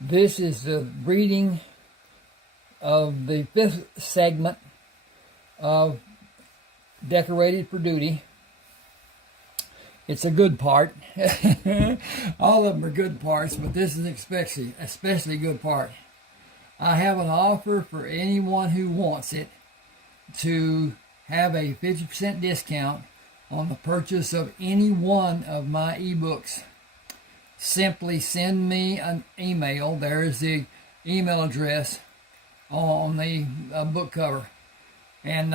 This is the reading of the 5th segment of Decorated for Duty. It's a good part. All of them are good parts, but this is especially a good part. I have an offer for anyone who wants it to have a 50% discount on the purchase of any one of my ebooks. Simply send me an email. There is the email address on the book cover. And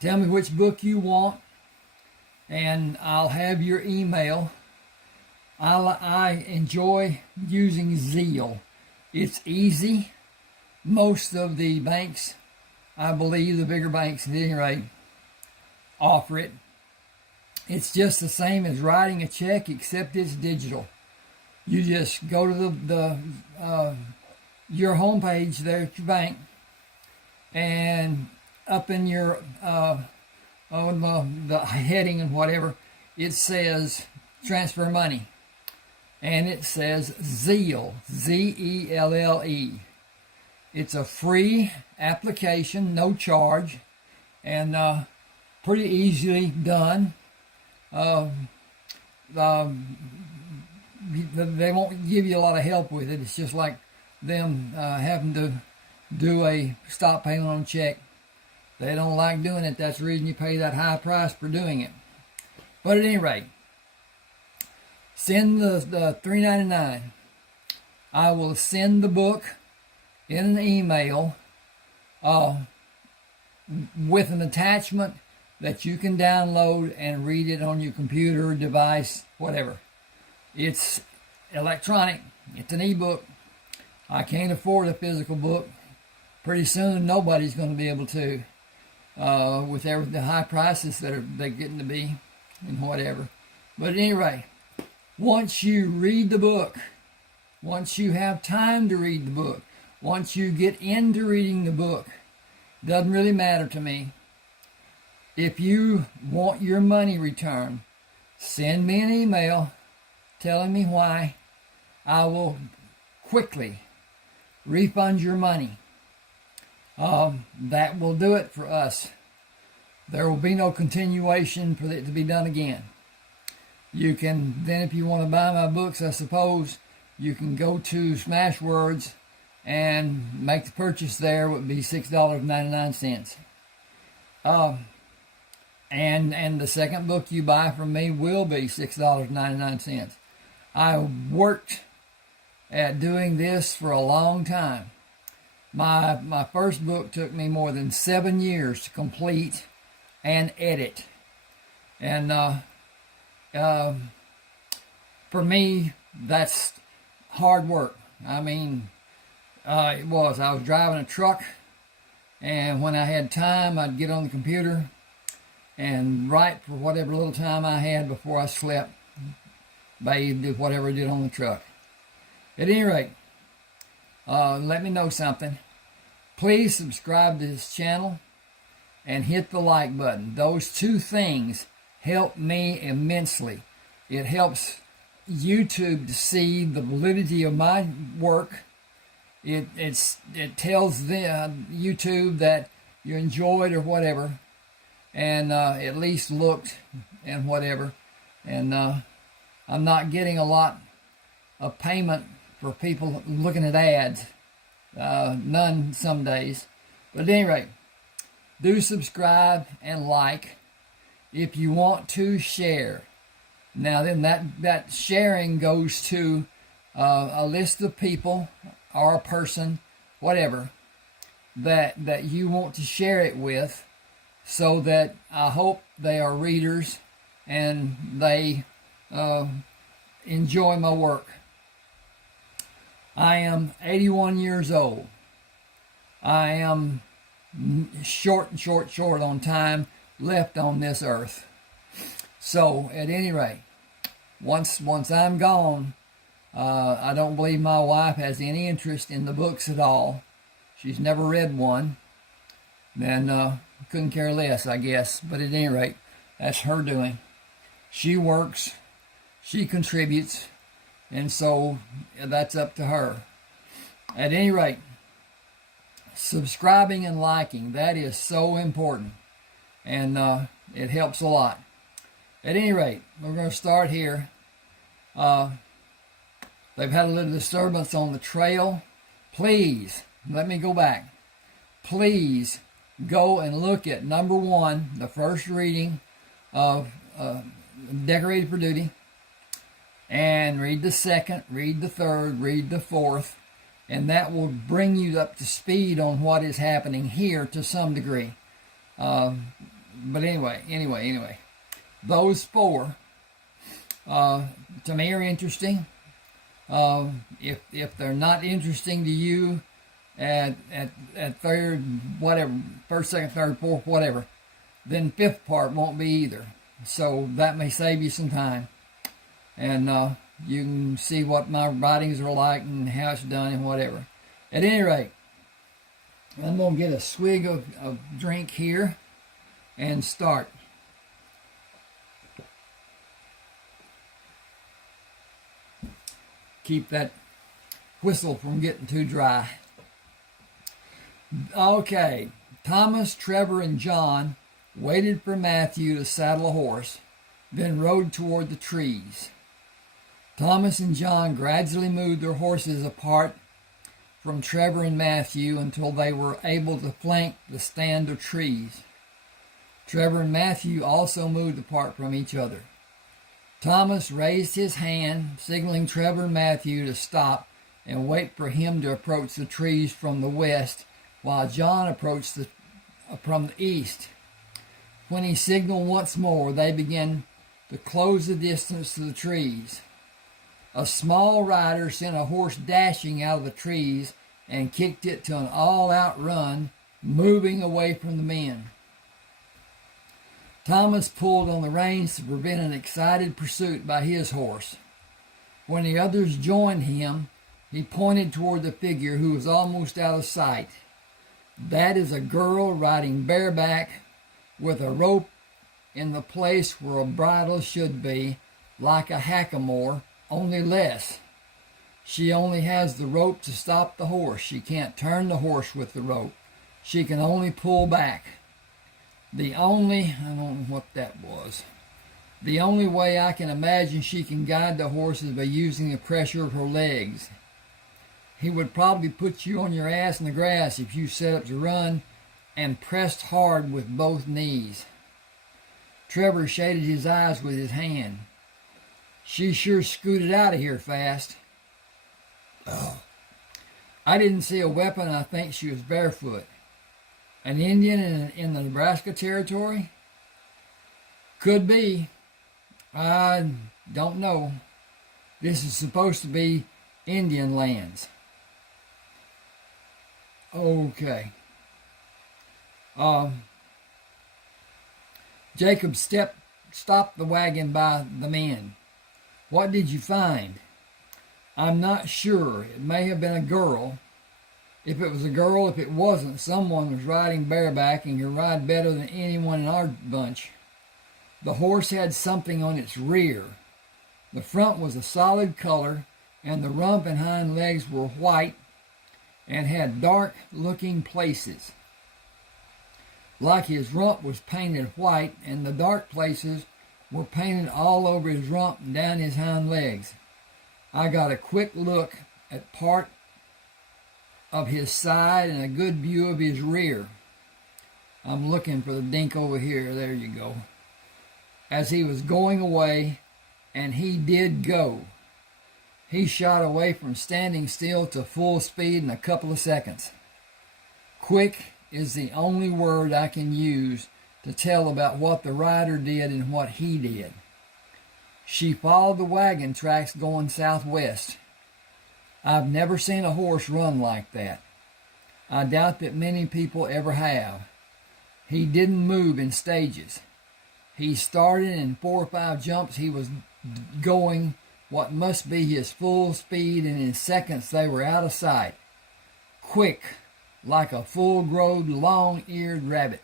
tell me which book you want, and I'll have your email. I enjoy using Zeal. It's easy. Most of the banks, I believe the bigger banks at any rate, offer it. It's just the same as writing a check, except it's digital. You just go to your homepage there at your bank, and up in your on the heading and whatever, it says transfer money, and it says Zeal, Zelle. It's a free application, no charge, and pretty easily done. They won't give you a lot of help with it. It's just like them having to do a stop payment on a check. They don't like doing it. That's the reason you pay that high price for doing it. But at any rate, send the $3.99. I will send the book in an email with an attachment that you can download and read it on your computer, device, whatever. It's electronic. It's an ebook. I can't afford a physical book. Pretty soon, nobody's going to be able to, with the high prices that they're getting to be and whatever. But at any rate, once you read the book, once you have time to read the book, once you get into reading the book, doesn't really matter to me. If you want your money returned, send me an email telling me why. I will quickly refund your money. That will do it for us. There will be no continuation for it to be done again. You can then, if you want to buy my books, I suppose, you can go to Smashwords and make the purchase there. It would be $6.99. And the second book you buy from me will be $6.99. I worked at doing this for a long time. My first book took me more than 7 years to complete and edit. And for me, that's hard work. I mean, it was. I was driving a truck, and when I had time, I'd get on the computer and write for whatever little time I had before I slept, bathed, did whatever I did on the truck. At any rate, let me know something. Please subscribe to this channel and hit the like button. Those two things help me immensely. It helps YouTube to see the validity of my work. It tells YouTube that you enjoyed or whatever, and at least looked and whatever. And I'm not getting a lot of payment for people looking at ads. None some days. But at any rate, do subscribe and like. If you want to share. Now then, that sharing goes to a list of people or a person, whatever, that you want to share it with, so that I hope they are readers and they enjoy my work. I am 81 years old. I am short on time left on this earth. So, at any rate, once I'm gone, I don't believe my wife has any interest in the books at all. She's never read one. Then couldn't care less, I guess. But at any rate, that's her doing. She works. She contributes. And so that's up to her. At any rate, subscribing and liking, that is so important. And it helps a lot. At any rate, we're going to start here. They've had a little disturbance on the trail. Please, let me go back. Please go and look at number 1, the first reading of Decorated for Duty, and read the second, read the third, read the fourth, and that will bring you up to speed on what is happening here to some degree. But anyway, those 4 to me are interesting. If they're not interesting to you at third, whatever, first, second, third, fourth, whatever, then 5th part won't be either. So that may save you some time. And you can see what my writings are like and how it's done and whatever. At any rate, I'm going to get a swig of drink here and start. Keep that whistle from getting too dry. Okay, Thomas, Trevor, and John waited for Matthew to saddle a horse, then rode toward the trees. Thomas and John gradually moved their horses apart from Trevor and Matthew until they were able to flank the stand of trees. Trevor and Matthew also moved apart from each other. Thomas raised his hand, signaling Trevor and Matthew to stop and wait for him to approach the trees from the west, while John approached from the east. When he signaled once more, they began to close the distance to the trees. A small rider sent a horse dashing out of the trees and kicked it to an all-out run, moving away from the men. Thomas pulled on the reins to prevent an excited pursuit by his horse. When the others joined him, he pointed toward the figure who was almost out of sight. That is a girl riding bareback with a rope in the place where a bridle should be, like a hackamore, only less. She only has the rope to stop the horse. She can't turn the horse with the rope. She can only pull back. I don't know what that was. The only way I can imagine she can guide the horse is by using the pressure of her legs. He would probably put you on your ass in the grass if you set up to run and pressed hard with both knees. Trevor shaded his eyes with his hand. She sure scooted out of here fast. I didn't see a weapon. I think she was barefoot. An Indian in the Nebraska Territory? Could be. I don't know. This is supposed to be Indian lands. Okay. Jacob stopped the wagon by the men. What did you find? I'm not sure. It may have been a girl. If it was a girl, if it wasn't, someone was riding bareback and could ride better than anyone in our bunch. The horse had something on its rear. The front was a solid color, and the rump and hind legs were white and had dark-looking places. Like his rump was painted white, and the dark places were painted all over his rump and down his hind legs. I got a quick look at part of his side and a good view of his rear. I'm looking for the dink over here. There you go. As he was going away, and he did go. He shot away from standing still to full speed in a couple of seconds. Quick is the only word I can use to tell about what the rider did and what he did. She followed the wagon tracks going southwest. I've never seen a horse run like that. I doubt that many people ever have. He didn't move in stages. He started in 4 or 5 jumps. He was going what must be his full speed, and in seconds they were out of sight. Quick, like a full-grown, long-eared rabbit.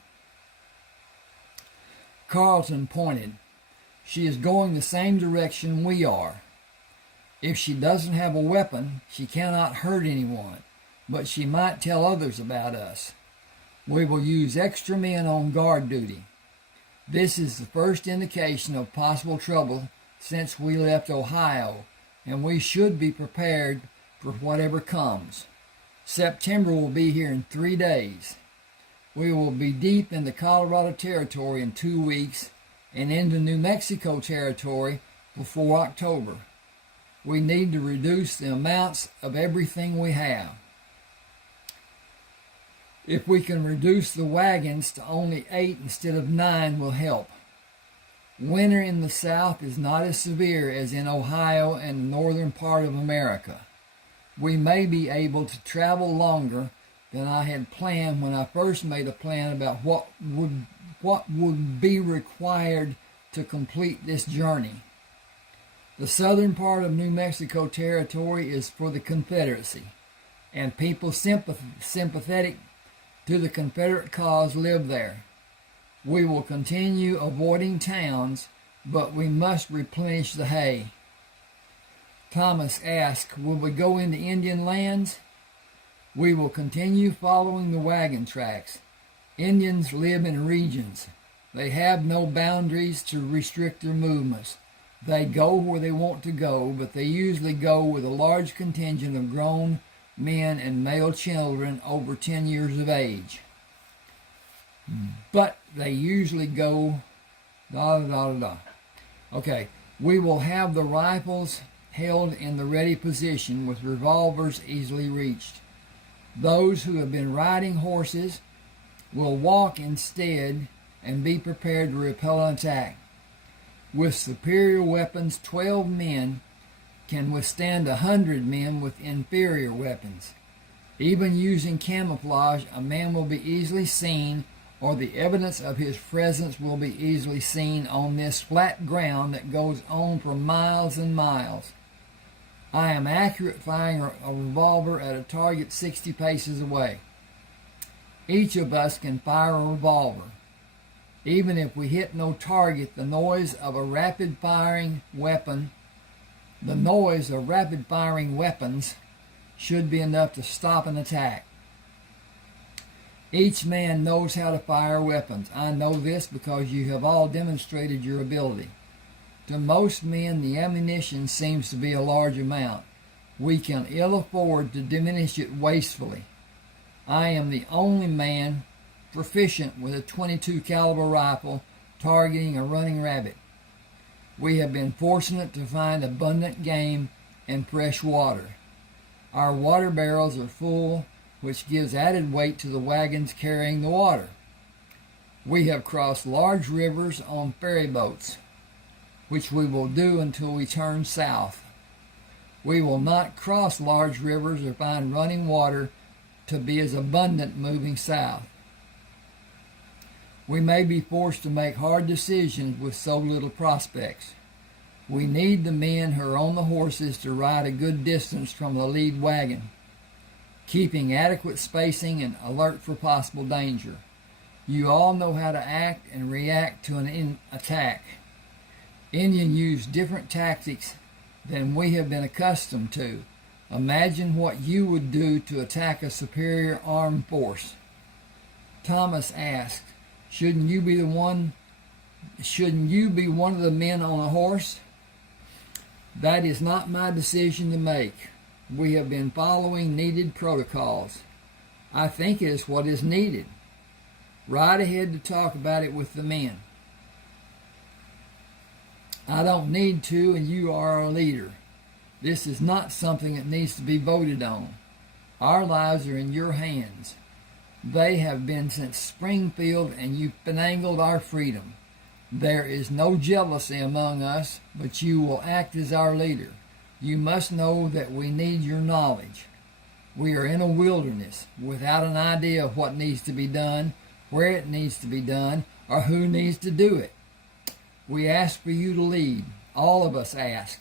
Carlton pointed. She is going the same direction we are. If she doesn't have a weapon, she cannot hurt anyone, but she might tell others about us. We will use extra men on guard duty. This is the first indication of possible trouble since we left Ohio, and we should be prepared for whatever comes. September will be here in 3 days. We will be deep in the Colorado Territory in 2 weeks and into New Mexico Territory before October. We need to reduce the amounts of everything we have. If we can reduce the wagons to only 8 instead of 9 will help. Winter in the South is not as severe as in Ohio and the northern part of America. We may be able to travel longer than I had planned when I first made a plan about what would be required to complete this journey. The southern part of New Mexico Territory is for the Confederacy, and people sympathetic to the Confederate cause live there. We will continue avoiding towns, but we must replenish the hay. Thomas asked, will we go into Indian lands? We will continue following the wagon tracks. Indians live in regions. They have no boundaries to restrict their movements. They go where they want to go, but they usually go with a large contingent of grown men and male children over 10 years of age. But they usually go Okay, we will have the rifles held in the ready position with revolvers easily reached. Those who have been riding horses will walk instead and be prepared to repel an attack. With superior weapons, 12 men can withstand 100 men with inferior weapons. Even using camouflage, a man will be easily seen, or the evidence of his presence will be easily seen on this flat ground that goes on for miles and miles. I am accurate firing a revolver at a target 60 paces away. Each of us can fire a revolver. Even if we hit no target, the noise of rapid firing weapons should be enough to stop an attack. Each man knows how to fire weapons. I know this because you have all demonstrated your ability. To most men, the ammunition seems to be a large amount. We can ill afford to diminish it wastefully. I am the only man proficient with a .22 caliber rifle targeting a running rabbit. We have been fortunate to find abundant game and fresh water. Our water barrels are full, which gives added weight to the wagons carrying the water. We have crossed large rivers on ferry boats, which we will do until we turn south. We will not cross large rivers or find running water to be as abundant moving south. We may be forced to make hard decisions with so little prospects. We need the men who are on the horses to ride a good distance from the lead wagon, keeping adequate spacing and alert for possible danger. You all know how to act and react to an attack. Indians use different tactics than we have been accustomed to. Imagine what you would do to attack a superior armed force. Thomas asked, Shouldn't you be one of the men on a horse? That is not my decision to make. We have been following needed protocols. I think it is what is needed. Ride ahead to talk about it with the men. I don't need to, and you are our leader. This is not something that needs to be voted on. Our lives are in your hands. They have been since Springfield, and you finagled our freedom. There is no jealousy among us, but you will act as our leader. You must know that we need your knowledge. We are in a wilderness without an idea of what needs to be done, where it needs to be done, or who needs to do it. We ask for you to lead. All of us ask.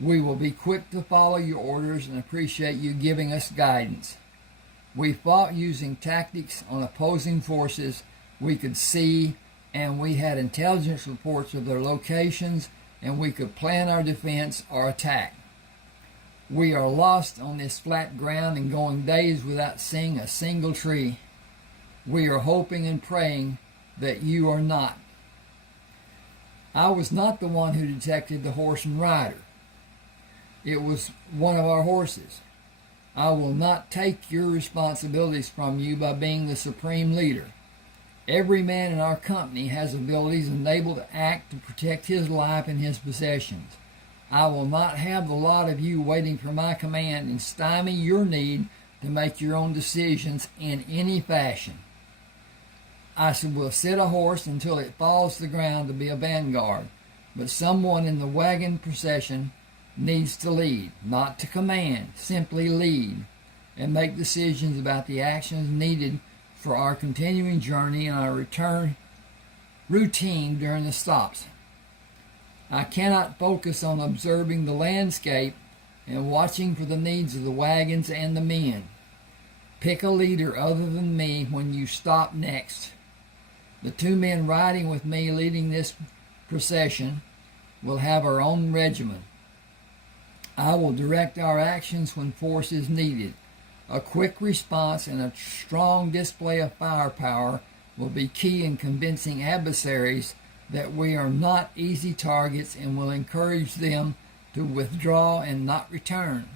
We will be quick to follow your orders and appreciate you giving us guidance. We fought using tactics on opposing forces we could see, and we had intelligence reports of their locations, and we could plan our defense or attack. We are lost on this flat ground and going days without seeing a single tree. We are hoping and praying that you are not. I was not the one who detected the horse and rider. It was one of our horses. I will not take your responsibilities from you by being the supreme leader. Every man in our company has abilities and able to act to protect his life and his possessions. I will not have the lot of you waiting for my command and stymie your need to make your own decisions in any fashion. I will sit a horse until it falls to the ground to be a vanguard, but someone in the wagon procession needs to lead, not to command, simply lead, and make decisions about the actions needed for our continuing journey and our return routine during the stops. I cannot focus on observing the landscape and watching for the needs of the wagons and the men. Pick a leader other than me when you stop next. The two men riding with me leading this procession will have our own regiment. I will direct our actions when force is needed. A quick response and a strong display of firepower will be key in convincing adversaries that we are not easy targets and will encourage them to withdraw and not return.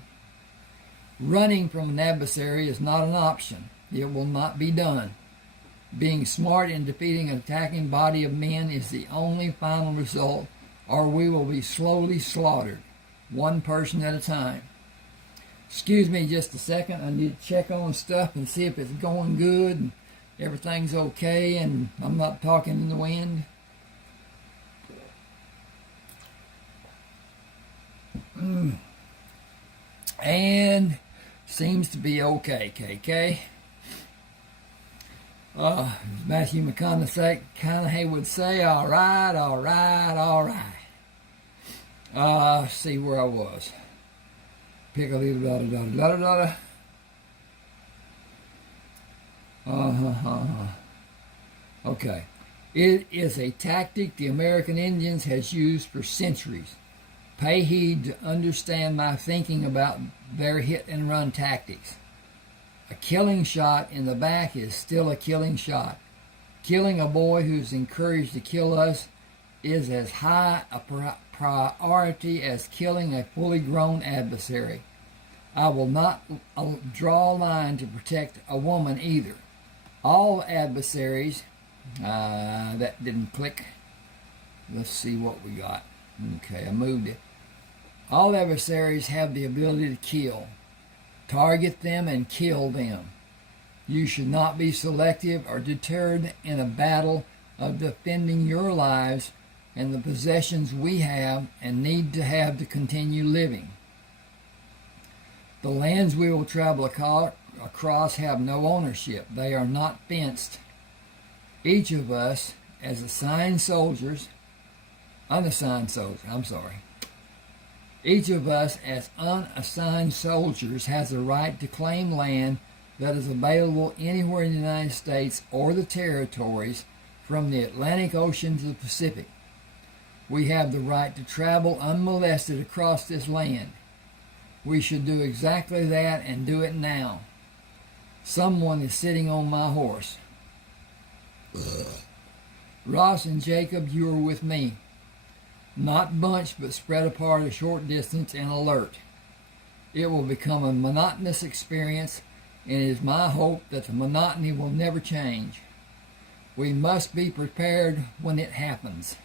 Running from an adversary is not an option. It will not be done. Being smart in defeating an attacking body of men is the only final result, or we will be slowly slaughtered, one person at a time. Excuse me just a second. I need to check on stuff and see if it's going good and everything's okay and I'm not talking in the wind. And seems to be okay, KK. Matthew McConaughey would say, all right, all right, all right. See where I was. Pick a little da-da-da-da-da-da. Okay. It is a tactic the American Indians has used for centuries. Pay heed to understand my thinking about their hit-and-run tactics. A killing shot in the back is still a killing shot. Killing a boy who's encouraged to kill us is as high a priority as killing a fully grown adversary. I will not draw a line to protect a woman either. All adversaries, that didn't click. Let's see what we got. Okay, I moved it. All adversaries have the ability to kill. Target them and kill them. You should not be selective or deterred in a battle of defending your lives and the possessions we have and need to have to continue living. The lands we will travel across have no ownership. They are not fenced. Each of us, as unassigned soldiers, each of us as unassigned soldiers has a right to claim land that is available anywhere in the United States or the territories from the Atlantic Ocean to the Pacific. We have the right to travel unmolested across this land. We should do exactly that and do it now. Someone is sitting on my horse. Ross and Jacob, you are with me. Not bunched, but spread apart a short distance and alert. It will become a monotonous experience, and it is my hope that the monotony will never change. We must be prepared when it happens.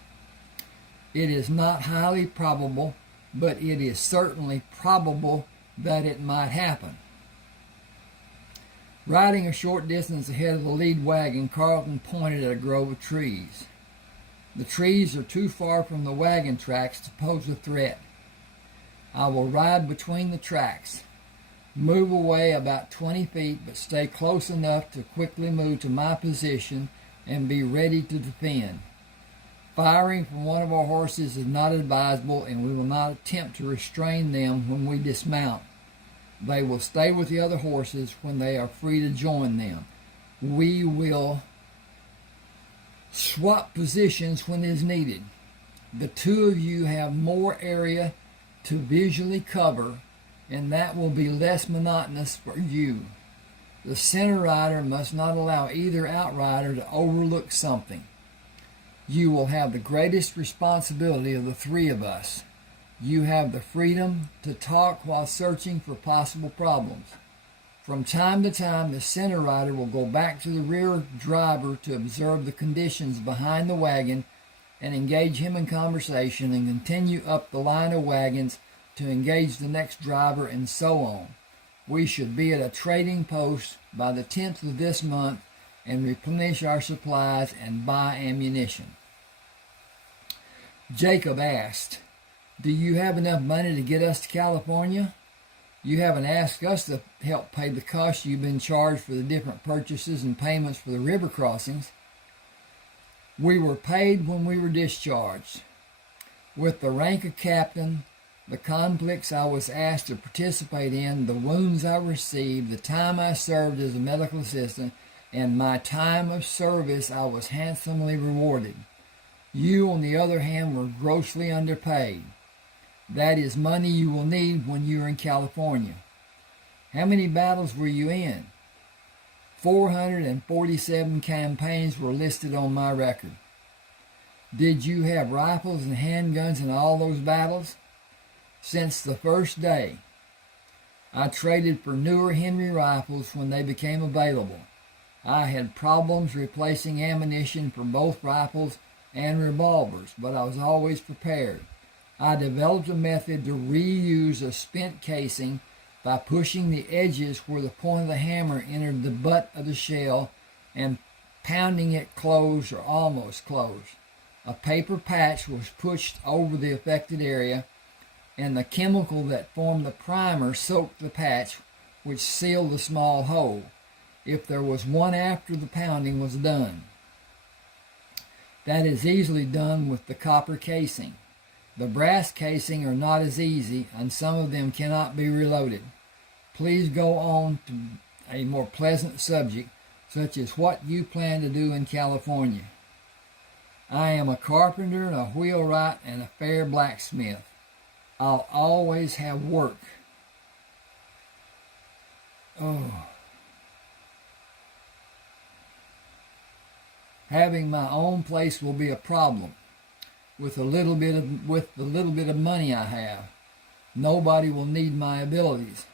It is not highly probable, but it is certainly probable that it might happen. Riding a short distance ahead of the lead wagon, Carlton pointed at a grove of trees. The trees are too far from the wagon tracks to pose a threat. I will ride between the tracks, move away about 20 feet, but stay close enough to quickly move to my position and be ready to defend. Firing from one of our horses is not advisable, and we will not attempt to restrain them when we dismount. They will stay with the other horses when they are free to join them. We will swap positions when is needed. The two of you have more area to visually cover, and that will be less monotonous for you. The center rider must not allow either outrider to overlook something. You will have the greatest responsibility of the three of us. You have the freedom to talk while searching for possible problems. From time to time, the center rider will go back to the rear driver to observe the conditions behind the wagon and engage him in conversation, and continue up the line of wagons to engage the next driver, and so on. We should be at a trading post by the 10th of this month and replenish our supplies and buy ammunition. Jacob asked, "Do you have enough money to get us to California? You haven't asked us to help pay the costs you've been charged for the different purchases and payments for the river crossings." "We were paid when we were discharged. With the rank of captain, the conflicts I was asked to participate in, the wounds I received, the time I served as a medical assistant, and my time of service, I was handsomely rewarded. You, on the other hand, were grossly underpaid. That is money you will need when you are in California. How many battles were you in?" 447 campaigns were listed on my record. "Did you have rifles and handguns in all those battles?" "Since the first day. I traded for newer Henry rifles when they became available. I had problems replacing ammunition for both rifles and revolvers, but I was always prepared. I developed a method to reuse a spent casing by pushing the edges where the point of the hammer entered the butt of the shell and pounding it closed or almost closed. A paper patch was pushed over the affected area, and the chemical that formed the primer soaked the patch, which sealed the small hole, if there was one after the pounding was done. That is easily done with the copper casing. The brass casing are not as easy, and some of them cannot be reloaded. Please go on to a more pleasant subject, such as what you plan to do in California." "I am a carpenter and a wheelwright and a fair blacksmith. I'll always have work." "Having my own place will be a problem. With the little bit of money I have, nobody will need my abilities.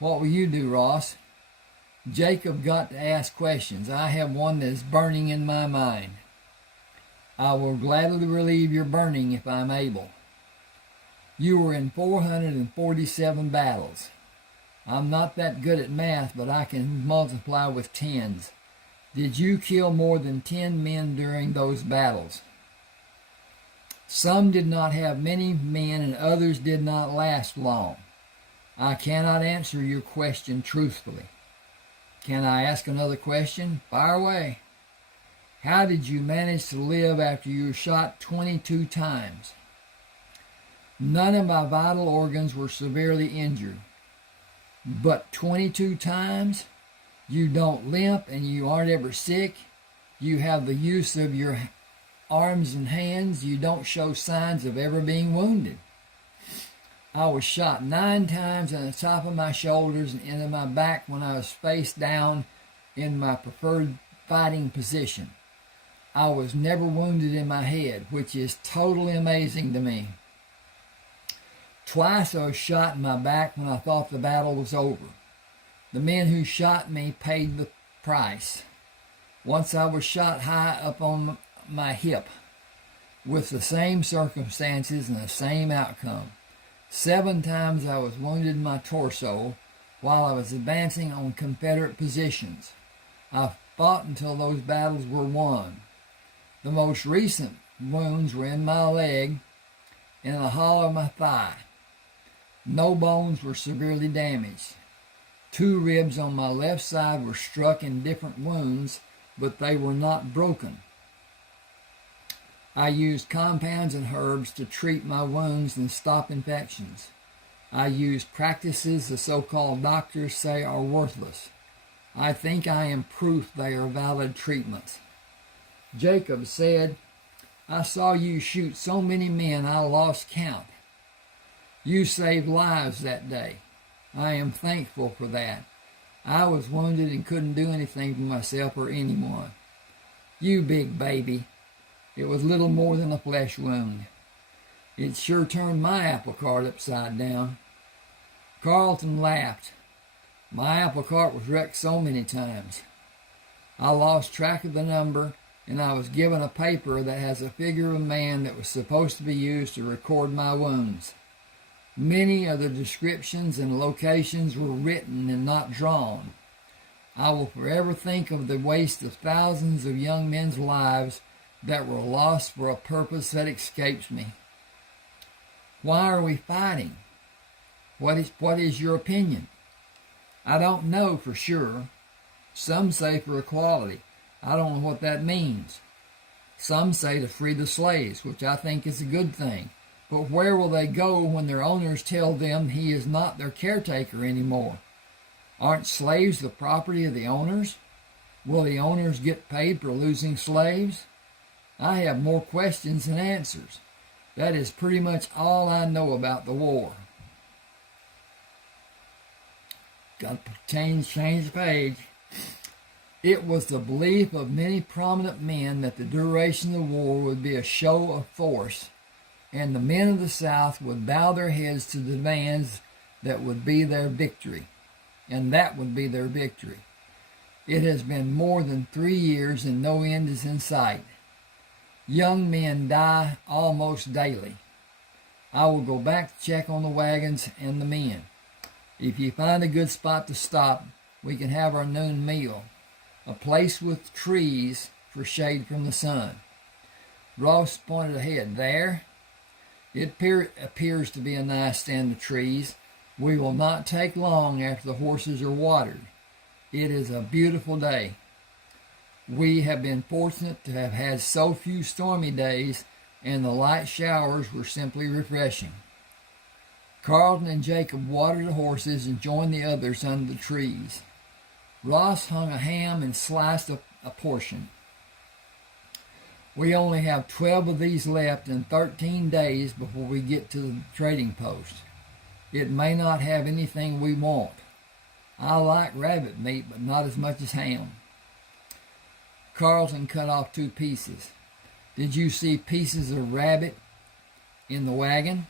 What will you do, Ross?" Jacob got to ask questions. I have one that is burning in my mind. "I will gladly relieve your burning if I'm able." "You were in 447 battles. I'm not that good at math, but I can multiply with tens. Did you kill more than 10 men during those battles?" "Some did not have many men and others did not last long. I cannot answer your question truthfully." "Can I ask another question?" "Fire away." "How did you manage to live after you were shot 22 times?" "None of my vital organs were severely injured." "But 22 times? You don't limp and you aren't ever sick. You have the use of your arms and hands. You don't show signs of ever being wounded." "I was shot 9 times on the top of my shoulders and into my back when I was face down in my preferred fighting position. I was never wounded in my head, which is totally amazing to me. Twice I was shot in my back when I thought the battle was over. The men who shot me paid the price. Once I was shot high up on my hip, with the same circumstances and the same outcome. 7 times I was wounded in my torso while I was advancing on Confederate positions. I fought until those battles were won. The most recent wounds were in my leg and in the hollow of my thigh. No bones were severely damaged. 2 ribs on my left side were struck in different wounds, but they were not broken. I used compounds and herbs to treat my wounds and stop infections. I used practices the so-called doctors say are worthless. I think I am proof they are valid treatments." Jacob said, "I saw you shoot so many men I lost count. You saved lives that day. I am thankful for that. I was wounded and couldn't do anything for myself or anyone. You big baby. It was little more than a flesh wound. It sure turned my apple cart upside down. Carlton laughed. My apple cart was wrecked so many times. I lost track of the number, and I was given a paper that has a figure of a man that was supposed to be used to record my wounds. Many of the descriptions and locations were written and not drawn. I will forever think of the waste of thousands of young men's lives that were lost for a purpose that escapes me. Why are we fighting? What is your opinion? I don't know for sure. Some say for equality. I don't know what that means. Some say to free the slaves, which I think is a good thing. But where will they go when their owners tell them he is not their caretaker anymore? Aren't slaves the property of the owners? Will the owners get paid for losing slaves? I have more questions than answers. That is pretty much all I know about the war. Got to change the page. It was the belief of many prominent men that the duration of the war would be a show of force, and the men of the South would bow their heads to the demands that would be their victory. And that would be their victory. It has been more than 3 years and no end is in sight. Young men die almost daily. I will go back to check on the wagons and the men. If you find a good spot to stop, we can have our noon meal. A place with trees for shade from the sun. Ross pointed ahead. There? It appears to be a nice stand of trees. We will not take long after the horses are watered. It is a beautiful day. We have been fortunate to have had so few stormy days, and the light showers were simply refreshing. Carlton and Jacob watered the horses and joined the others under the trees. Ross hung a ham and sliced a portion. We only have 12 of these left in 13 days before we get to the trading post. It may not have anything we want. I like rabbit meat, but not as much as ham. Carlton cut off 2 pieces. Did you see pieces of rabbit in the wagon?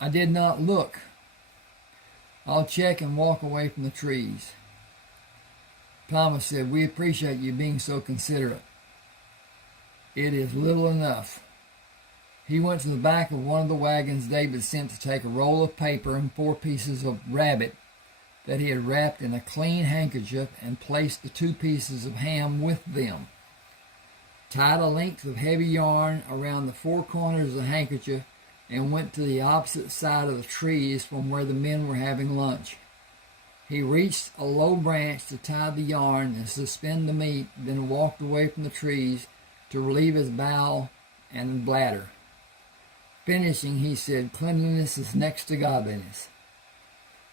I did not look. I'll check and walk away from the trees. Thomas said, we appreciate you being so considerate. It is little enough. He went to the back of one of the wagons David sent to take a roll of paper and 4 pieces of rabbit that he had wrapped in a clean handkerchief and placed the 2 pieces of ham with them. Tied a length of heavy yarn around the 4 corners of the handkerchief and went to the opposite side of the trees from where the men were having lunch. He reached a low branch to tie the yarn and suspend the meat, then walked away from the trees to relieve his bowel and bladder. Finishing, he said, cleanliness is next to godliness.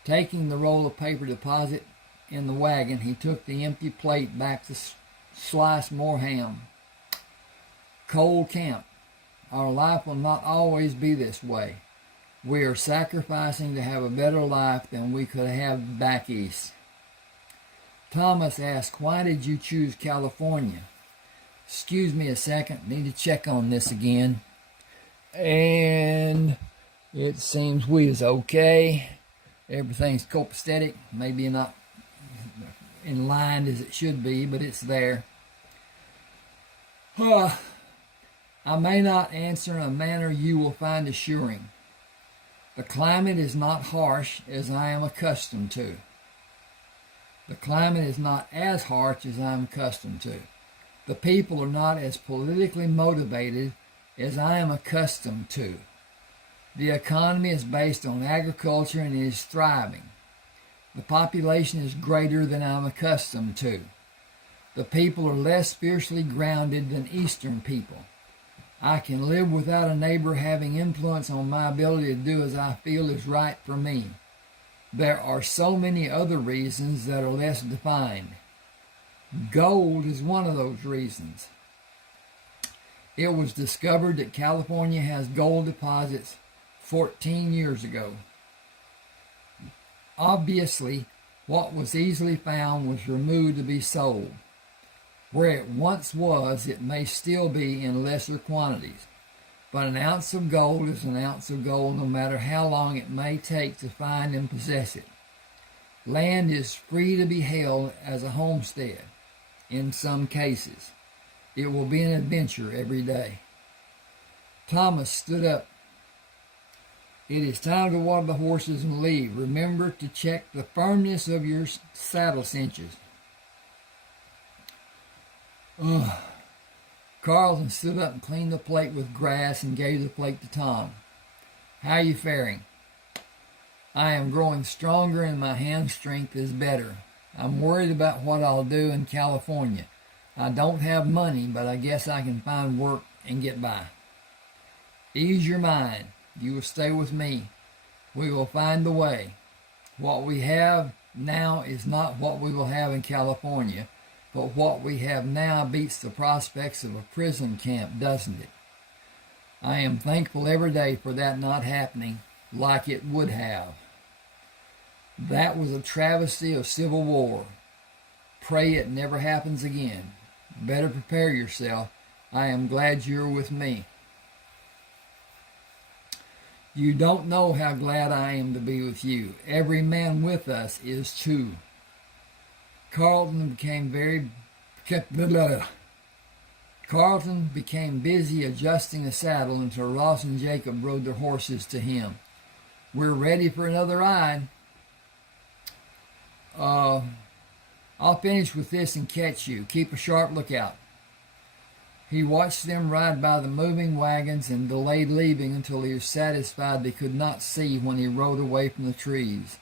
Taking the roll of paper deposit in the wagon, he took the empty plate back to slice more ham. Cold camp. Our life will not always be this way. We are sacrificing to have a better life than we could have back east. Thomas asked, why did you choose California? Excuse me a second, need to check on this again. And it seems we is okay. Everything's copacetic, maybe not in line as it should be, but it's there. I may not answer in a manner you will find assuring. The climate is not harsh as I am accustomed to. The climate is not as harsh as I am accustomed to. The people are not as politically motivated as I am accustomed to. The economy is based on agriculture and is thriving. The population is greater than I'm accustomed to. The people are less fiercely grounded than Eastern people. I can live without a neighbor having influence on my ability to do as I feel is right for me. There are so many other reasons that are less defined. Gold is one of those reasons. It was discovered that California has gold deposits 14 years ago. Obviously, what was easily found was removed to be sold. Where it once was, it may still be in lesser quantities. But an ounce of gold is an ounce of gold, no matter how long it may take to find and possess it. Land is free to be held as a homestead in some cases. It will be an adventure every day. Thomas stood up. It is time to water the horses and leave. Remember to check the firmness of your saddle cinches. Carlton stood up and cleaned the plate with grass and gave the plate to Tom. How are you faring? I am growing stronger and my hand strength is better. I'm worried about what I'll do in California. I don't have money, but I guess I can find work and get by. Ease your mind. You will stay with me. We will find the way. What we have now is not what we will have in California, but what we have now beats the prospects of a prison camp, doesn't it? I am thankful every day for that not happening like it would have. That was a travesty of civil war. Pray it never happens again. Better prepare yourself. I am glad you're with me. You don't know how glad I am to be with you. Every man with us is too. Carlton became busy adjusting the saddle until Ross and Jacob rode their horses to him. We're ready for another ride. I'll finish with this and catch you. Keep a sharp lookout. He watched them ride by the moving wagons and delayed leaving until he was satisfied they could not see when he rode away from the trees.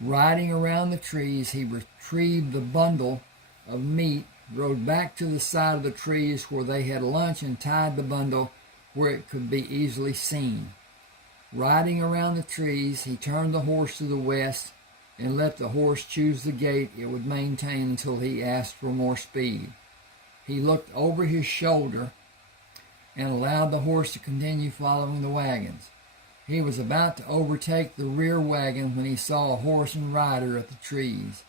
Riding around the trees, he retrieved the bundle of meat, rode back to the side of the trees where they had lunch, and tied the bundle where it could be easily seen. Riding around the trees, he turned the horse to the west and let the horse choose the gait it would maintain until he asked for more speed. He looked over his shoulder and allowed the horse to continue following the wagons. He was about to overtake the rear wagon when he saw a horse and rider at the trees.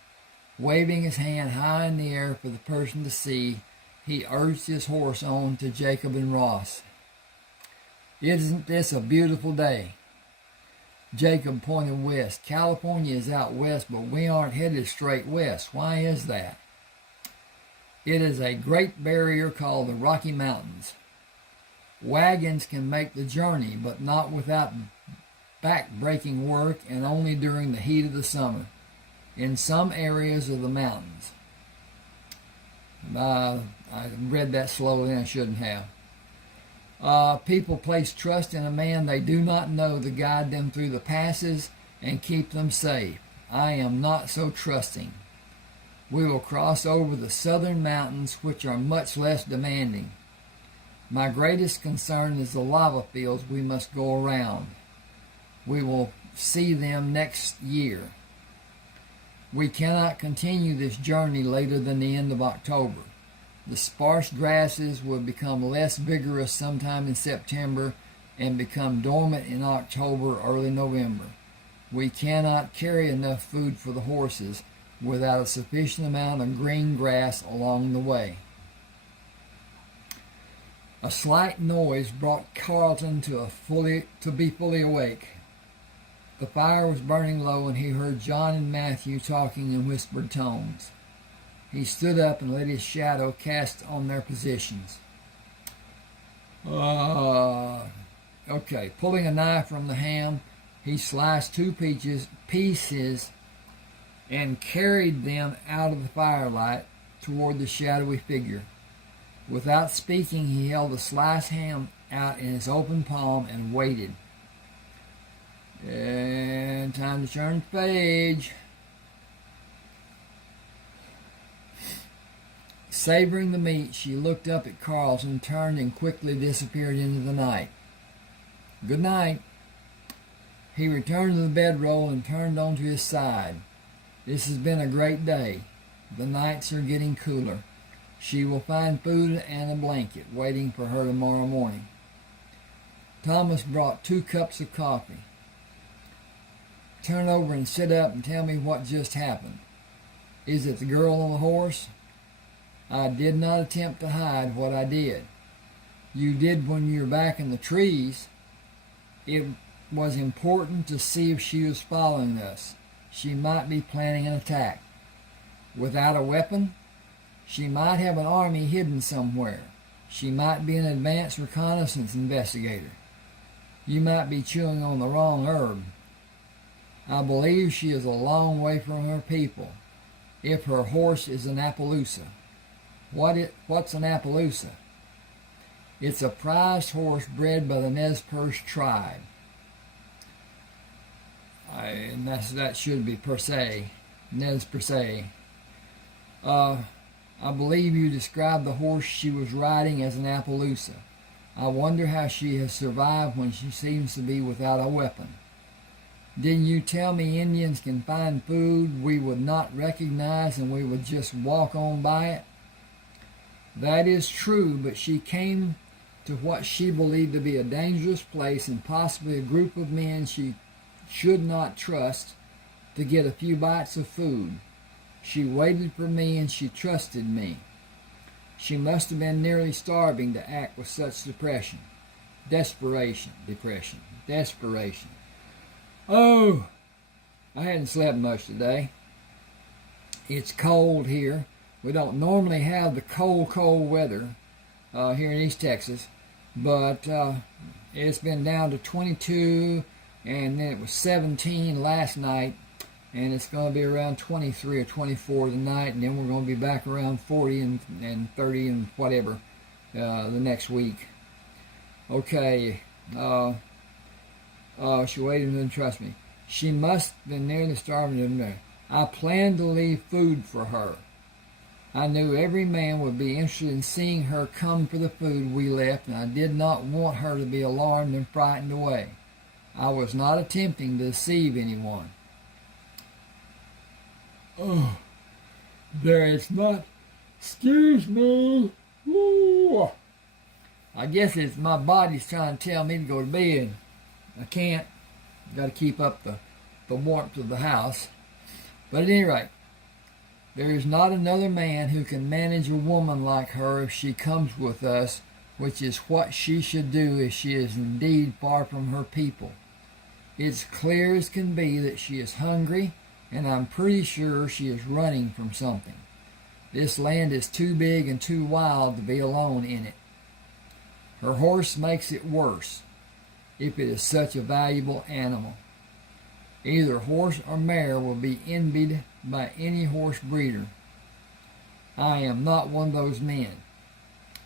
Waving his hand high in the air for the person to see, he urged his horse on to Jacob and Ross. Isn't this a beautiful day? Jacob pointed west. California is out west, but we aren't headed straight west. Why is that? It is a great barrier called the Rocky Mountains. Wagons can make the journey, but not without back-breaking work and only during the heat of the summer. In some areas of the mountains. I read that slowly and I shouldn't have. People place trust in a man they do not know to guide them through the passes and keep them safe. I am not so trusting. We will cross over the southern mountains, which are much less demanding. My greatest concern is the lava fields we must go around. We will see them next year. We cannot continue this journey later than the end of October. The sparse grasses will become less vigorous sometime in September and become dormant in October, early November. We cannot carry enough food for the horses without a sufficient amount of green grass along the way. A slight noise brought Carlton to be fully awake. The fire was burning low, and he heard John and Matthew talking in whispered tones. He stood up and let his shadow cast on their positions. Pulling a knife from the ham, he sliced two pieces and carried them out of the firelight toward the shadowy figure. Without speaking, he held the sliced ham out in his open palm and waited. And time to turn the page. Savoring the meat, she looked up at Carlton, turned and quickly disappeared into the night. Good night. He returned to the bedroll and turned onto his side. This has been a great day. The nights are getting cooler. She will find food and a blanket waiting for her tomorrow morning. Thomas brought 2 cups of coffee. turn over and sit up and tell me what just happened. Is it the girl on the horse? I did not attempt to hide what I did. You did when you were back in the trees. It was important to see if she was following us. She might be planning an attack. Without a weapon, she might have an army hidden somewhere. She might be an advanced reconnaissance investigator. You might be chewing on the wrong herb. I believe she is a long way from her people, if her horse is an Appaloosa. What's an Appaloosa? It's a prized horse bred by the Nez Perce tribe. And that should be per se, Nez Perce. I believe you described the horse she was riding as an Appaloosa. I wonder how she has survived when she seems to be without a weapon. Didn't you tell me Indians can find food we would not recognize and we would just walk on by it? That is true, but she came to what she believed to be a dangerous place and possibly a group of men she should not trust to get a few bites of food. She waited for me and she trusted me. She must have been nearly starving to act with such desperation. Oh, I hadn't slept much today. It's cold here. We don't normally have the cold weather here in East Texas, but it's been down to 22, and then it was 17 last night, and it's going to be around 23 or 24 tonight, and then we're going to be back around 40 and 30 and whatever the next week. Okay, she waited and didn't trust me. She must have been nearly starving. I planned to leave food for her. I knew every man would be interested in seeing her come for the food we left, and I did not want her to be alarmed and frightened away. I was not attempting to deceive anyone. Oh, there is not. Excuse me. Ooh. I guess it's my body's trying to tell me to go to bed. I can't. Got to keep up the warmth of the house. But at any rate, there is not another man who can manage a woman like her if she comes with us, which is what she should do if she is indeed far from her people. It's clear as can be that she is hungry, and I'm pretty sure she is running from something. This land is too big and too wild to be alone in it. Her horse makes it worse, if it is such a valuable animal. Either horse or mare will be envied by any horse breeder. I am not one of those men.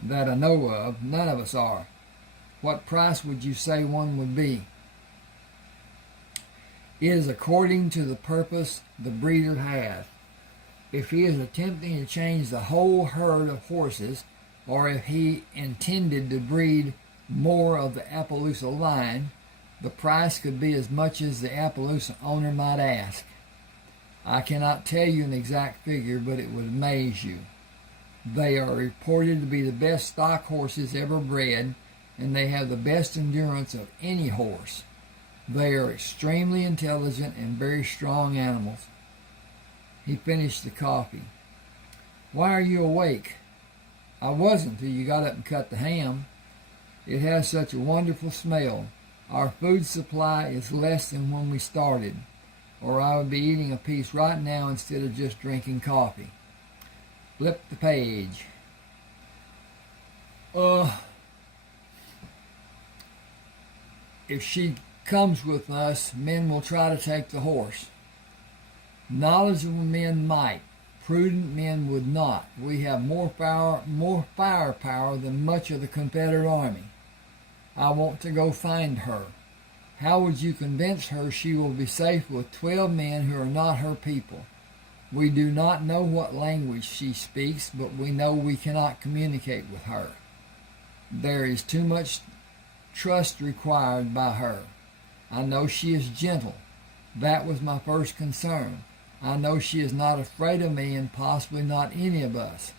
That I know of, none of us are. What price would you say one would be? It is according to the purpose the breeder has. If he is attempting to change the whole herd of horses, or if he intended to breed more of the Appaloosa line, the price could be as much as the Appaloosa owner might ask. I cannot tell you an exact figure, but it would amaze you. They are reported to be the best stock horses ever bred, and they have the best endurance of any horse. They are extremely intelligent and very strong animals. He finished the coffee. Why are you awake? I wasn't till you got up and cut the ham. It has such a wonderful smell. Our food supply is less than when we started, or I would be eating a piece right now instead of just drinking coffee. Flip the page. If she comes with us, men will try to take the horse. Knowledgeable men might. Prudent men would not. We have more firepower than much of the Confederate Army. I want to go find her. How would you convince her she will be safe with 12 men who are not her people? We do not know what language she speaks, but we know we cannot communicate with her. There is too much trust required by her. I know she is gentle. That was my first concern. I know she is not afraid of me and possibly not any of us.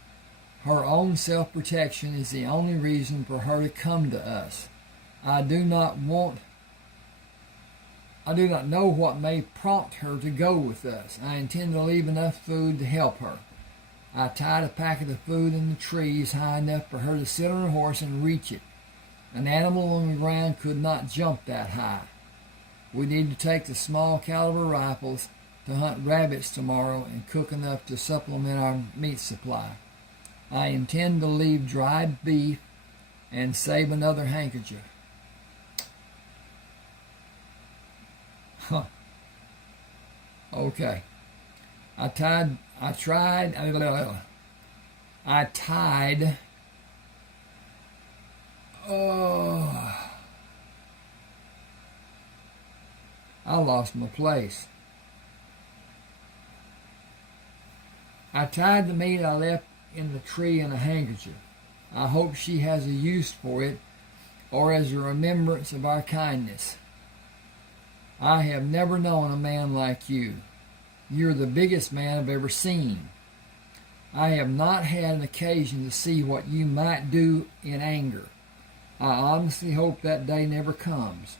Her own self-protection is the only reason for her to come to us. I do not want I do not know what may prompt her to go with us. I intend to leave enough food to help her. I tied a packet of food in the trees high enough for her to sit on her horse and reach it. An animal on the ground could not jump that high. We need to take the small caliber rifles to hunt rabbits tomorrow and cook enough to supplement our meat supply. I intend to leave dried beef and save another handkerchief. Huh. Okay. I tied. Oh, I lost my place. I tied the meat I left in the tree in a handkerchief. I hope she has a use for it, or as a remembrance of our kindness. I have never known a man like you. You're the biggest man I've ever seen. I have not had an occasion to see what you might do in anger. I honestly hope that day never comes.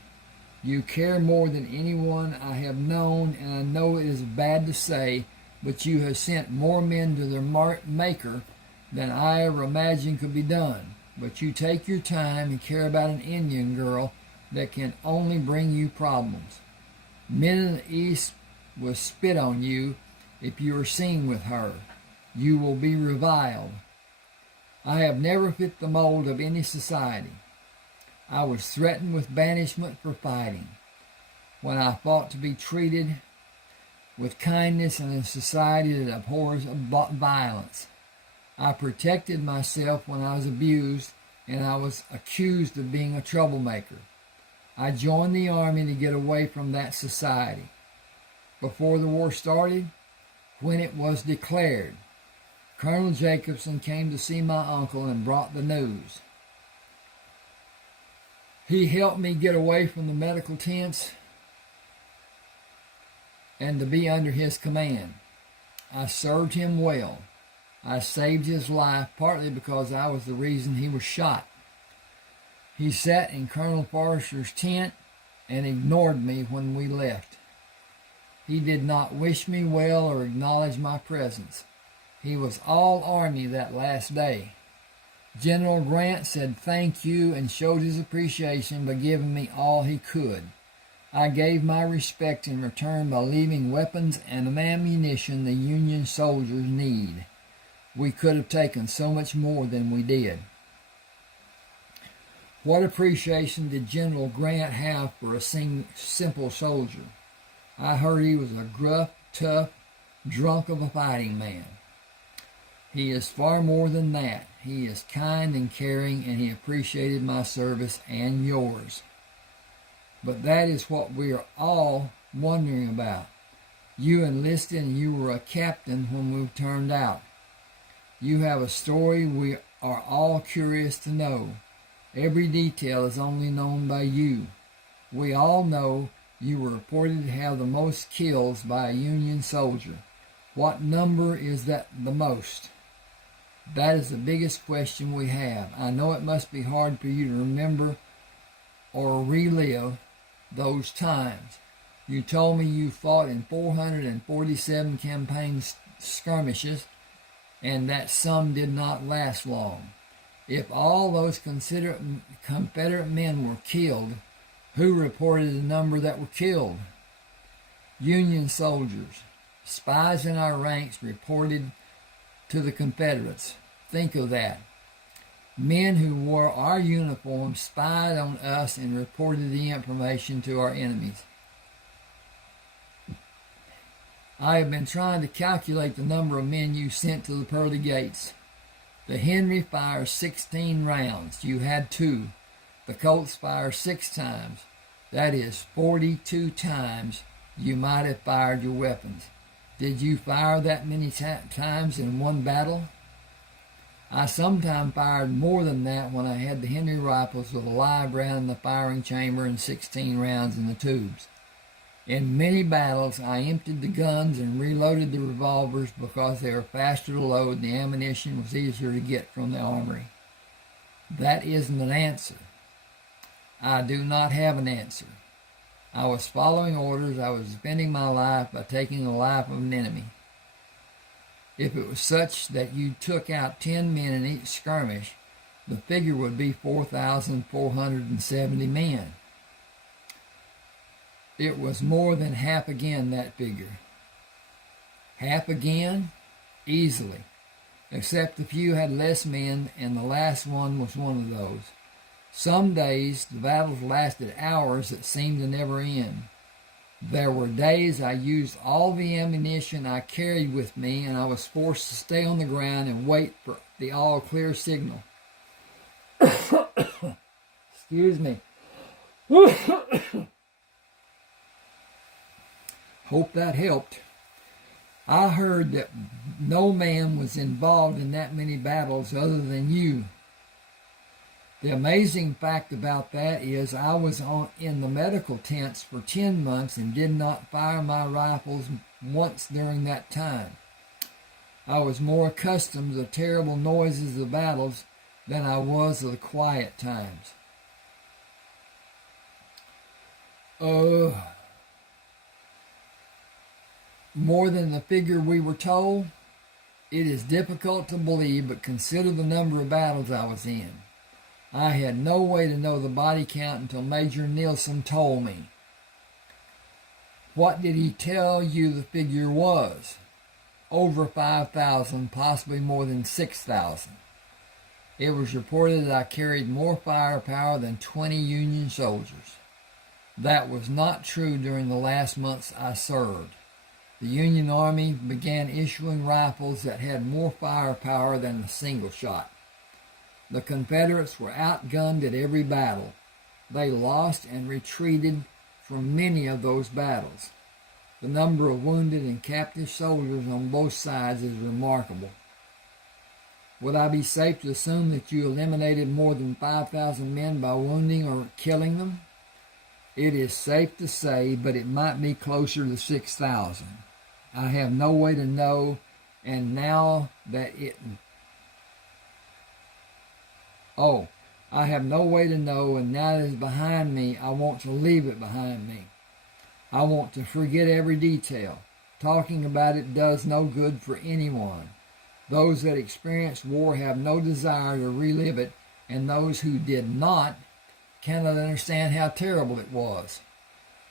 You care more than anyone I have known, and I know it is bad to say, but you have sent more men to their maker than I ever imagined could be done. But you take your time and care about an Indian girl that can only bring you problems. Men in the East will spit on you if you are seen with her. You will be reviled. I have never fit the mold of any society. I was threatened with banishment for fighting, when I fought to be treated with kindness in a society that abhors violence. I protected myself when I was abused, and I was accused of being a troublemaker. I joined the army to get away from that society. Before the war started, when it was declared, Colonel Jacobson came to see my uncle and brought the news. He helped me get away from the medical tents and to be under his command. I served him well. I saved his life partly because I was the reason he was shot. He sat in Colonel Forrester's tent and ignored me when we left. He did not wish me well or acknowledge my presence. He was all Army that last day. General Grant said thank you and showed his appreciation by giving me all he could. I gave my respect in return by leaving weapons and ammunition the Union soldiers need. We could have taken so much more than we did. What appreciation did General Grant have for a simple soldier? I heard he was a gruff, tough, drunk of a fighting man. He is far more than that. He is kind and caring, and he appreciated my service and yours. But that is what we are all wondering about. You enlisted and you were a captain when we turned out. You have a story we are all curious to know. Every detail is only known by you. We all know you were reported to have the most kills by a Union soldier. What number is that the most? That is the biggest question we have. I know it must be hard for you to remember or relive those times. You told me you fought in 447 campaign skirmishes and that some did not last long. If all those Confederate men were killed, who reported the number that were killed? Union soldiers. Spies in our ranks reported to the Confederates. Think of that. Men who wore our uniforms spied on us and reported the information to our enemies. I have been trying to calculate the number of men you sent to the pearly gates. The Henry fires 16 rounds. You had 2. The Colts fire 6 times. That is 42 times you might have fired your weapons. Did you fire that many times in one battle? I sometimes fired more than that when I had the Henry rifles with a live round in the firing chamber and 16 rounds in the tubes. In many battles, I emptied the guns and reloaded the revolvers because they were faster to load and the ammunition was easier to get from the armory. That isn't an answer. I do not have an answer. I was following orders. I was defending my life by taking the life of an enemy. If it was such that you took out 10 men in each skirmish, the figure would be 4,470 men. It was more than half again, that figure. Half again? Easily. Except a few had less men, and the last one was one of those. Some days the battles lasted hours that seemed to never end. There were days I used all the ammunition I carried with me, and I was forced to stay on the ground and wait for the all-clear signal. Excuse me. Hope that helped. I heard that no man was involved in that many battles other than you. The amazing fact about that is I was in the medical tents for 10 months and did not fire my rifles once during that time. I was more accustomed to the terrible noises of battles than I was of the quiet times. More than the figure we were told? It is difficult to believe, but consider the number of battles I was in. I had no way to know the body count until Major Nielsen told me. What did he tell you the figure was? Over 5,000, possibly more than 6,000. It was reported that I carried more firepower than 20 Union soldiers. That was not true during the last months I served. The Union Army began issuing rifles that had more firepower than a single shot. The Confederates were outgunned at every battle. They lost and retreated from many of those battles. The number of wounded and captive soldiers on both sides is remarkable. Would I be safe to assume that you eliminated more than 5,000 men by wounding or killing them? It is safe to say, but it might be closer to 6,000. I have no way to know, and now that it... I have no way to know, and now that it is behind me, I want to leave it behind me. I want to forget every detail. Talking about it does no good for anyone. Those that experienced war have no desire to relive it, and those who did not cannot understand how terrible it was.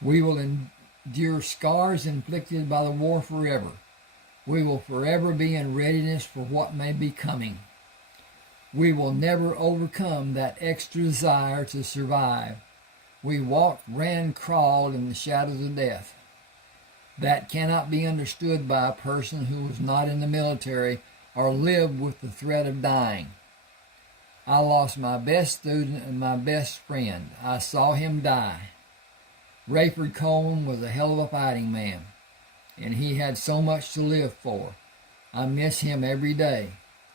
We will endure scars inflicted by the war forever. We will forever be in readiness for what may be coming. We will never overcome that extra desire to survive. We walked, ran, crawled in the shadows of death. That cannot be understood by a person who was not in the military or lived with the threat of dying. I lost my best student and my best friend. I saw him die. Rayford Coleman was a hell of a fighting man, and he had so much to live for. I miss him every day.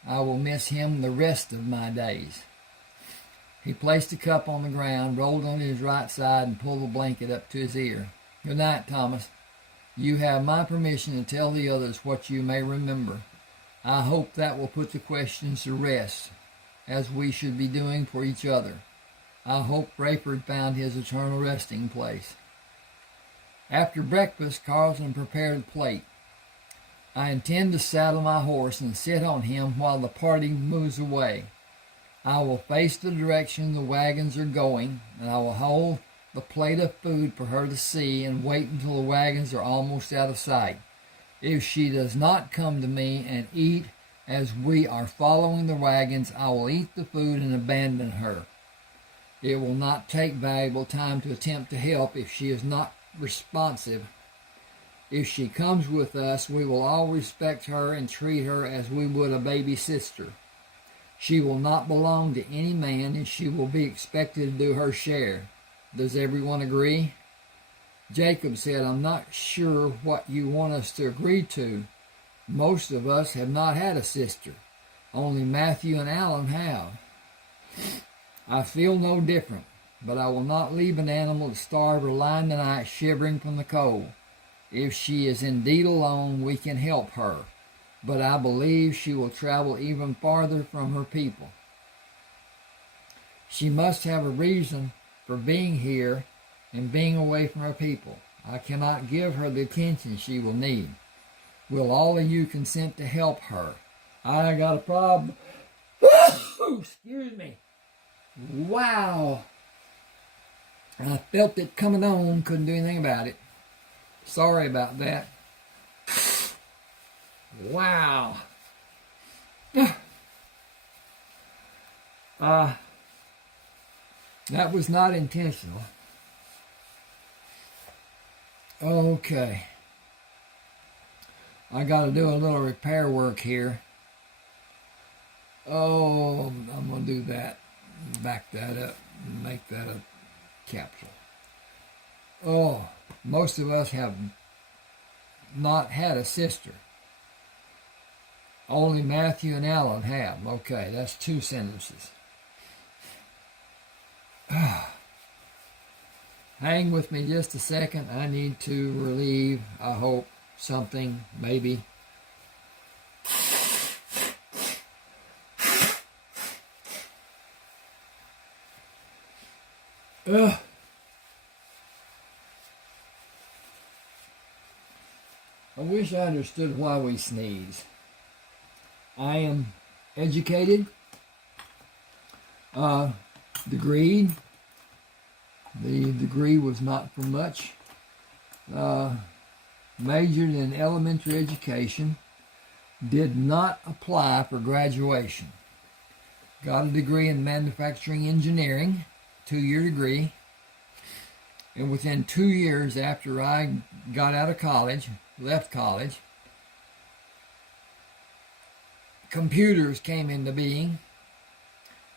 I will miss him the rest of my days. He placed the cup on the ground, rolled on his right side, and pulled the blanket up to his ear. Good night, Thomas. You have my permission to tell the others what you may remember. I hope that will put the questions to rest, as we should be doing for each other. I hope Rayford found his eternal resting place. After breakfast, Carlton prepared a plate. I intend to saddle my horse and sit on him while the party moves away. I will face the direction the wagons are going, and I will hold the plate of food for her to see and wait until the wagons are almost out of sight. If she does not come to me and eat as we are following the wagons, I will eat the food and abandon her. It will not take valuable time to attempt to help if she is not responsive. If she comes with us, we will all respect her and treat her as we would a baby sister. She will not belong to any man, and she will be expected to do her share. Does everyone agree? Jacob said, I'm not sure what you want us to agree to. Most of us have not had a sister. Only Matthew and Alan have. I feel no different, but I will not leave an animal to starve or lie in the night shivering from the cold. If she is indeed alone, we can help her, but I believe she will travel even farther from her people. She must have a reason for being here, and being away from her people. I cannot give her the attention she will need. Will all of you consent to help her? I got a problem. Excuse me. Wow. I felt it coming on, couldn't do anything about it. Sorry about that. Wow. That was not intentional. Okay. I got to do a little repair work here. Oh, I'm going to do that. Back that up. Make that a capital. Oh, most of us have not had a sister. Only Matthew and Alan have. Okay, that's 2 sentences. Hang with me just a second. I need to relieve, I hope, something, maybe. I wish I understood why we sneeze. I am educated, degreed. The degree was not for much. Majored in elementary education. Did not apply for graduation. Got a degree in manufacturing engineering, 2-year degree. And within 2 years after I got out of college, left college, computers came into being,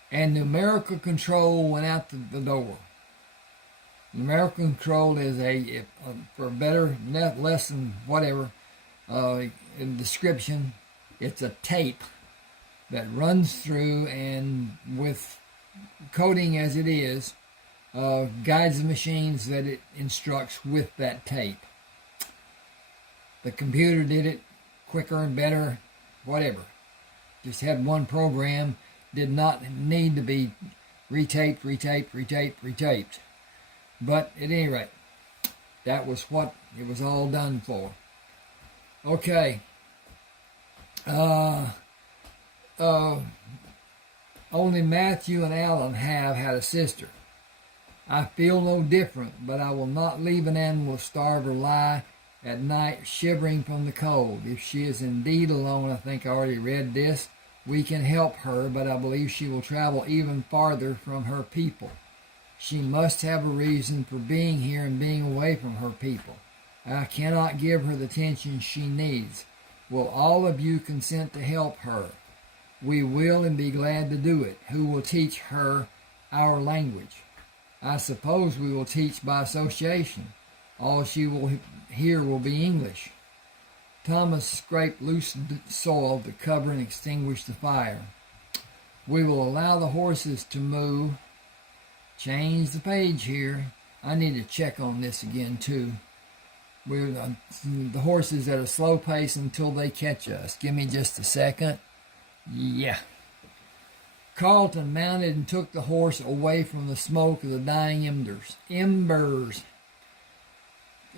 and numerical control went out the door. Numerical control is for better, less than whatever, in description, it's a tape that runs through, and with coding as it is, guides the machines that it instructs with that tape. The computer did it quicker and better, whatever. Just had one program, did not need to be retaped. But at any rate, that was what it was all done for. Okay. Only Matthew and Alan have had a sister. I feel no different, but I will not leave an animal to starve or lie at night shivering from the cold. If she is indeed alone, I think I already read this, we can help her, but I believe she will travel even farther from her people. She must have a reason for being here and being away from her people. I cannot give her the attention she needs. Will all of you consent to help her? We will and be glad to do it. Who will teach her our language? I suppose we will teach by association. All she will hear will be English. Thomas scraped loose soil to cover and extinguish the fire. We will allow the horses to move. Change the page here. I need to check on this again too. We're the horses at a slow pace until they catch us. Give me just a second. Yeah. Carlton mounted and took the horse away from the smoke of the dying embers.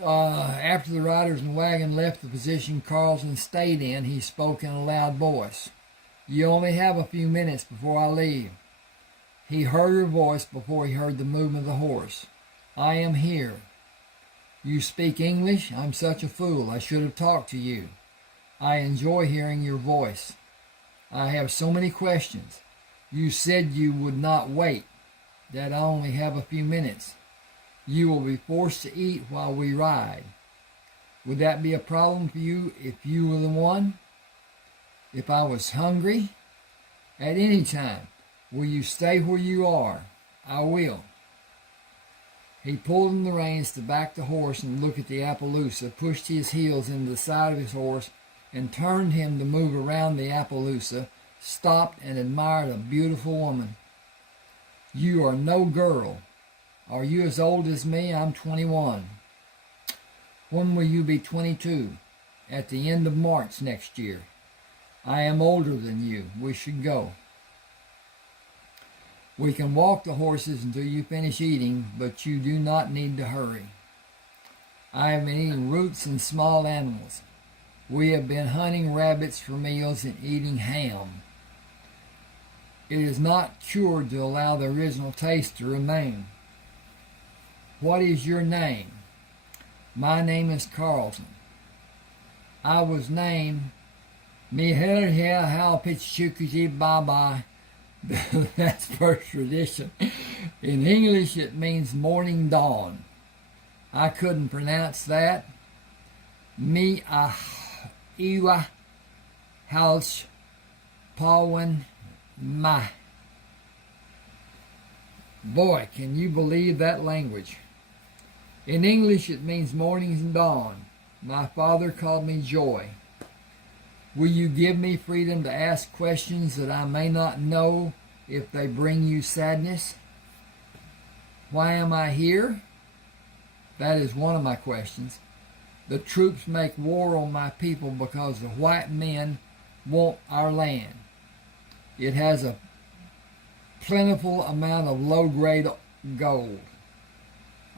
After the riders and wagon left the position Carlton stayed in, he spoke in a loud voice. You only have a few minutes before I leave. He heard her voice before he heard the movement of the horse. I am here. You speak English? I'm such a fool. I should have talked to you. I enjoy hearing your voice. I have so many questions. You said you would not wait, that I only have a few minutes. You will be forced to eat while we ride. Would that be a problem for you if you were the one? If I was hungry? At any time. Will you stay where you are? I will. He pulled in the reins to back the horse and look at the Appaloosa, pushed his heels into the side of his horse, and turned him to move around the Appaloosa, stopped and admired a beautiful woman. You are no girl. Are you as old as me? I'm 21. When will you be 22? At the end of March next year. I am older than you. We should go. We can walk the horses until you finish eating, but you do not need to hurry. I have been eating roots and small animals. We have been hunting rabbits for meals and eating ham. It is not cured to allow the original taste to remain. What is your name? My name is Carlton. I was named Mihel Hea How Pichukuji Baba. That's first tradition. In English, it means morning dawn. I couldn't pronounce that. Me Iwa House Pawan Ma. Boy, can you believe that language? In English, it means morning and dawn. My father called me Joy. Will you give me freedom to ask questions that I may not know if they bring you sadness? Why am I here? That is one of my questions. The troops make war on my people because the white men want our land. It has a plentiful amount of low-grade gold.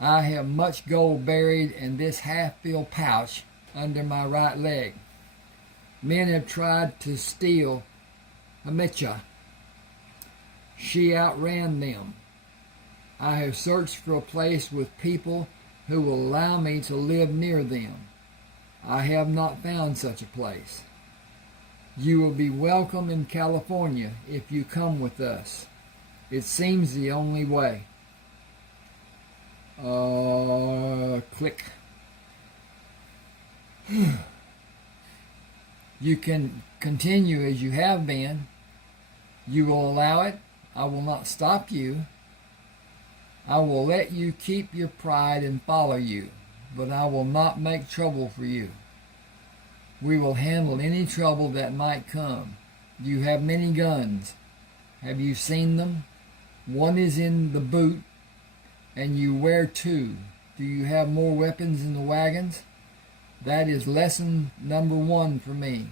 I have much gold buried in this half-filled pouch under my right leg. Men have tried to steal Amicha. She outran them. I have searched for a place with people who will allow me to live near them. I have not found such a place. You will be welcome in California if you come with us. It seems the only way. Click. You can continue as you have been. You will allow it. I will not stop you. I will let you keep your pride and follow you, but I will not make trouble for you. We will handle any trouble that might come. You have many guns. Have you seen them? One is in the boot, and you wear two. Do you have more weapons in the wagons? That is lesson number 1 for me.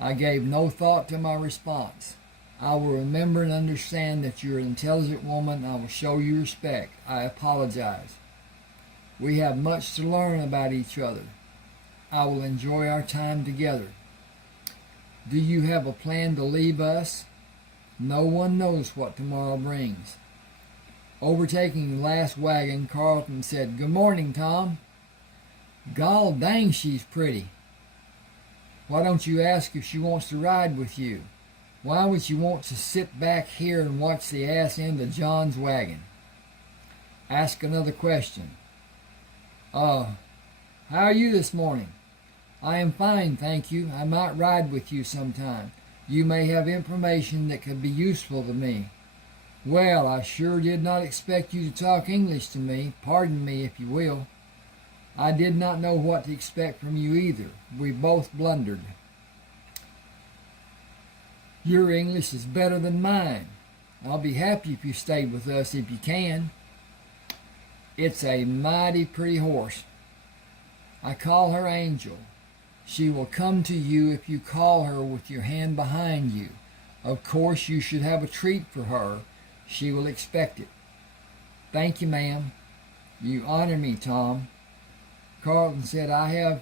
I gave no thought to my response. I will remember and understand that you're an intelligent woman. I will show you respect. I apologize. We have much to learn about each other. I will enjoy our time together. Do you have a plan to leave us? No one knows what tomorrow brings. Overtaking the last wagon, Carlton said, "Good morning, Tom." "Gol dang, she's pretty. Why don't you ask if she wants to ride with you? Why would you want to sit back here and watch the ass end of John's wagon?" Ask another question. How are you this morning?" "I am fine, thank you. I might ride with you sometime. You may have information that could be useful to me." "Well, I sure did not expect you to talk English to me. Pardon me, if you will. I did not know what to expect from you either. We both blundered." "Your English is better than mine. I'll be happy if you stayed with us if you can." "It's a mighty pretty horse. I call her Angel. She will come to you if you call her with your hand behind you. Of course, you should have a treat for her. She will expect it." "Thank you, ma'am. You honor me, Tom." Carlton said, "I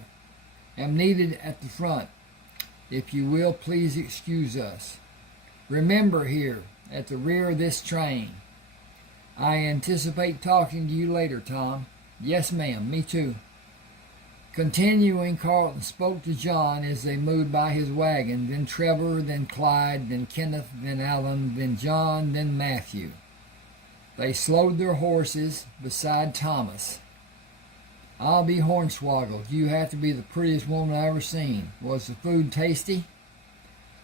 am needed at the front. If you will, please excuse us. Remember here, at the rear of this train. I anticipate talking to you later, Tom." "Yes, ma'am. Me too." Continuing, Carlton spoke to John as they moved by his wagon, then Trevor, then Clyde, then Kenneth, then Alan, then John, then Matthew. They slowed their horses beside Thomas. "I'll be hornswoggled. You have to be the prettiest woman I ever seen. Was the food tasty?"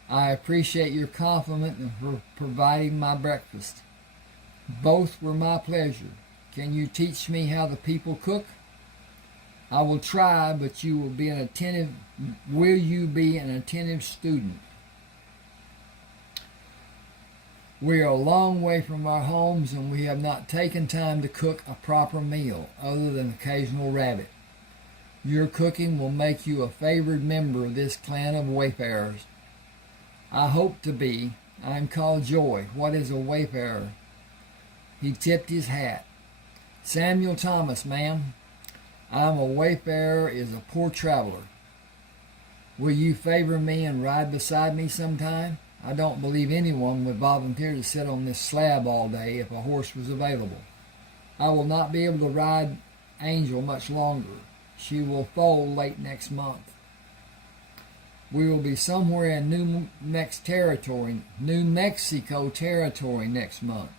"I appreciate your compliment and for providing my breakfast." "Both were my pleasure. Can you teach me how the people cook?" "I will try, but will you be an attentive student?" "We are a long way from our homes, and we have not taken time to cook a proper meal, other than occasional rabbit. Your cooking will make you a favored member of this clan of wayfarers." "I hope to be. I am called Joy. What is a wayfarer?" He tipped his hat. Samuel Thomas, ma'am. I'm a wayfarer is a poor traveler. Will you favor me and ride beside me sometime? I don't believe anyone would volunteer to sit on this slab all day if a horse was available. I will not be able to ride Angel much longer. She will foal late next month. We will be somewhere in New Mexico territory next month.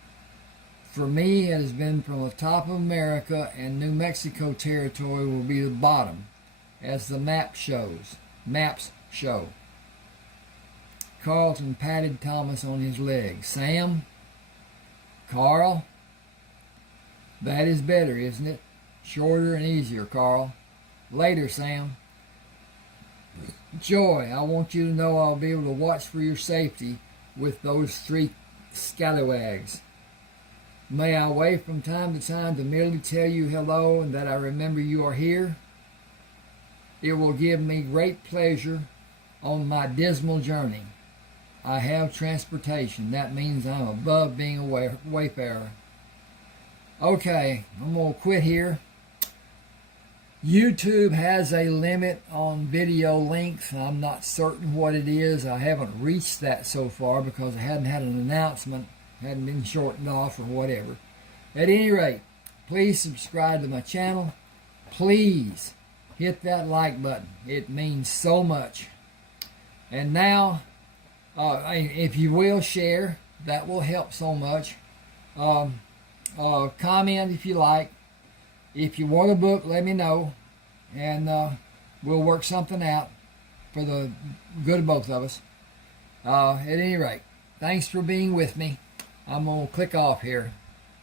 For me, it has been from the top of America, and New Mexico territory will be the bottom, as the maps show. Carlton patted Thomas on his leg. Sam? Carl? That is better, isn't it? Shorter and easier, Carl. Later, Sam. Joy, I want you to know I'll be able to watch for your safety with those 3 scalawags. May I wave from time to time to merely tell you hello and that I remember you are here? It will give me great pleasure on my dismal journey. I have transportation. That means I'm above being a wayfarer. Okay, I'm going to quit here. YouTube has a limit on video length. I'm not certain what it is. I haven't reached that so far because I hadn't had an announcement, hadn't been shortened off or whatever. At any rate, please subscribe to my channel. Please hit that like button. It means so much. And now, if you will share, that will help so much. Comment if you like. If you want a book, let me know, and we'll work something out for the good of both of us. At any rate, thanks for being with me. I'm going to click off here.